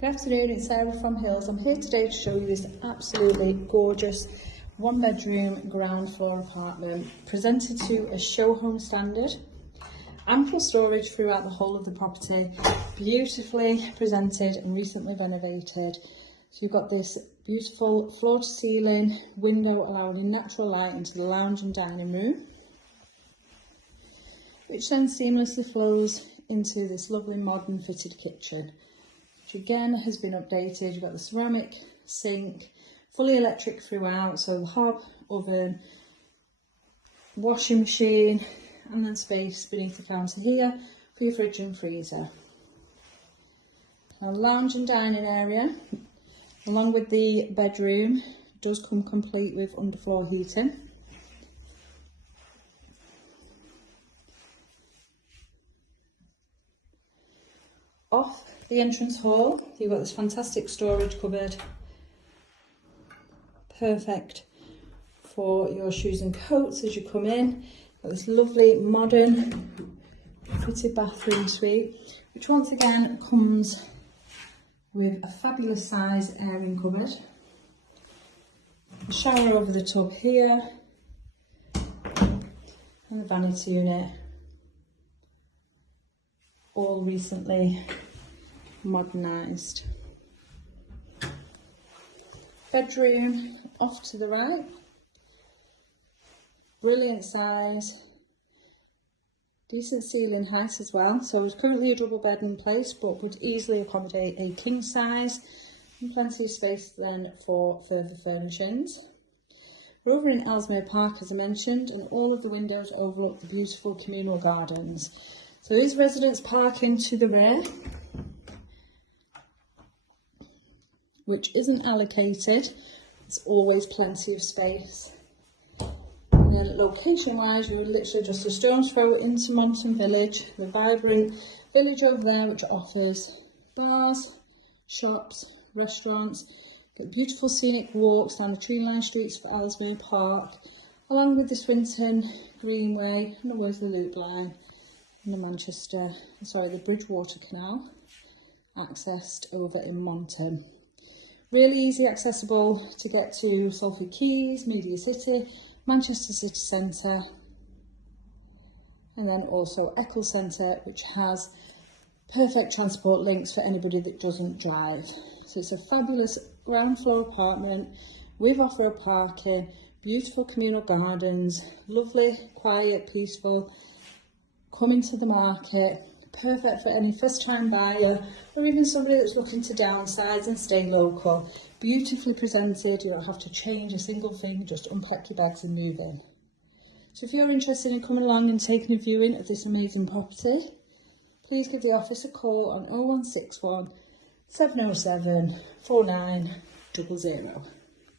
Good afternoon, it's Sarah from Hills. I'm here today to show you this absolutely gorgeous one bedroom ground floor apartment presented to a show home standard. Ample storage throughout the whole of the property, beautifully presented and recently renovated. So you've got this beautiful floor to ceiling window allowing in natural light into the lounge and dining room, which then seamlessly flows into this lovely modern fitted kitchen, which again has been updated. You've got the ceramic sink, fully electric throughout, so the hob, oven, washing machine, and then space beneath the counter here for your fridge and freezer. Now, lounge and dining area, along with the bedroom, does come complete with underfloor heating. Off the entrance hall, you've got this fantastic storage cupboard, perfect for your shoes and coats as you come in. Got this lovely modern fitted bathroom suite, which once again comes with a fabulous size airing cupboard, a shower over the tub here, and the vanity unit, all recently modernised. Bedroom off to the right, brilliant size, decent ceiling height as well. So it's currently a double bed in place, but would easily accommodate a king size, and plenty of space then for further furnishings. We're over in Ellesmere Park, as I mentioned, and all of the windows overlook the beautiful communal gardens. So there is residence parking to the rear, which isn't allocated. There's always plenty of space. And then location wise, you would literally just a stone's throw into Monton Village, the vibrant village over there, which offers bars, shops, restaurants, get beautiful scenic walks down the tree-lined streets of Ellesmere Park, along with the Swinton Greenway and the Worsley Loop line, and the Bridgewater Canal, accessed over in Monton. Really easy accessible to get to Salford Quays, Media City, Manchester City Centre, and then also Eccles Centre, which has perfect transport links for anybody that doesn't drive. So it's a fabulous ground floor apartment with off-road parking, beautiful communal gardens, lovely, quiet, peaceful, coming to the market, perfect for any first-time buyer or even somebody that's looking to downsize and stay local. Beautifully presented, you don't have to change a single thing, just unpack your bags and move in. So if you're interested in coming along and taking a viewing of this amazing property, please give the office a call on 0161 707 4900.